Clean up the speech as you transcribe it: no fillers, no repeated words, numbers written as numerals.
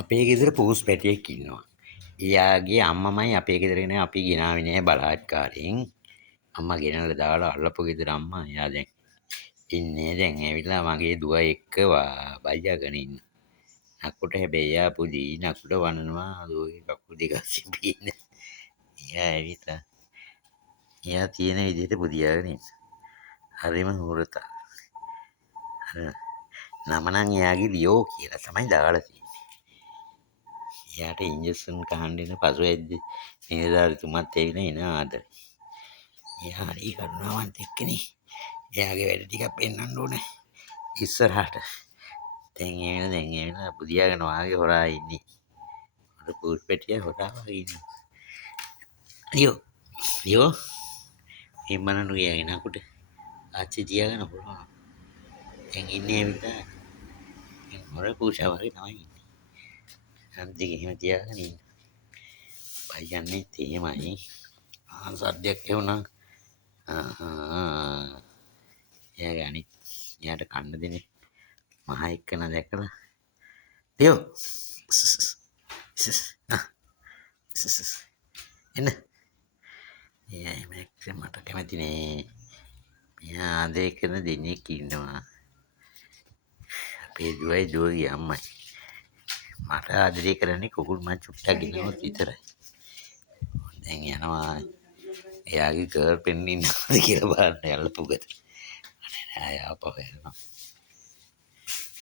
අපේ ගෙදර පූස් පැටියෙක් ඉන්නවා. එයාගේ අම්මමයි අපේ ගෙදර එන අපි ගෙනාවේ නෑ බලාත්කාරයෙන්. අම්මා ගෙනල්ලා දාලා අල්ලපු ගෙදර අම්මා. එයා දැන් ඉන්නේ දැන් ඇවිල්ලා මගේ දුව එක්ක බයියාගෙන ඉන්න. නකුට හැබැයි එයා පුදි නකුට වනනවා දුවගේ කකුල් දෙක අස්සේ පේන. එයා ඇවිල්ලා එයා තියෙන විදිහට පුදියාගෙන ඉන්න. හරිම හුරතල්. අර නම නම් එයාගේ ලියෝ කියලා තමයි දාලා තියෙන්නේ. එයාට ඉන්ජෙක්ෂන් ගහන්න එන පසුවැද්ද නිලධාරිතුමත් ඇවිල්ලා එන ආදරේ. එයා හරි කරුණාවන්ත එක්කනේ. එයාගේ වැඩ ටිකක් පෙන්වන්න ඕනේ ඉස්සරහට. දැන් පුදියාගෙන වාගේ හොරා ඉන්නේ. අර පූස් පැටියා හොරා වගේ ඉන්නේ. ලියෝ ලියෝ එහෙම බලන්නකෝ එයාගේ නකුට ආච්චි තියාගෙන හොරා. දැන් ඉන්නේ ඇවිල්ලා හොර පූෂා වගේ තමයි ඉන්නේ. අන්තික එහෙම තියාගෙන ඉන්නේ. බයියන්නේ තේමයි. සද්දයක් ඇහුණා. එයාගේ අනිත් එයාට කන්න දෙන්නේ මහ එක්කන දැකලා ලියෝ එන්න. එයා එහෙම එක්ක මට කැමති නෑ. මෙයා ආදරය කරන දෙන්නෙක් ඉන්නවා. අපේ දුවයි දුවගේ අම්මයි. මට ආදරය කරන්නේ කුකුල් මන් චුට්ටක් ගෙනවොත් විතරයි. දැන් යනවා එයාගේ ගර්ල් ෆ්‍රෙන්ඩ් ඉන්නවද කියලා බලන්න යල්ලපු ගෙදර. අනේ නෑ ආපහු යනවා.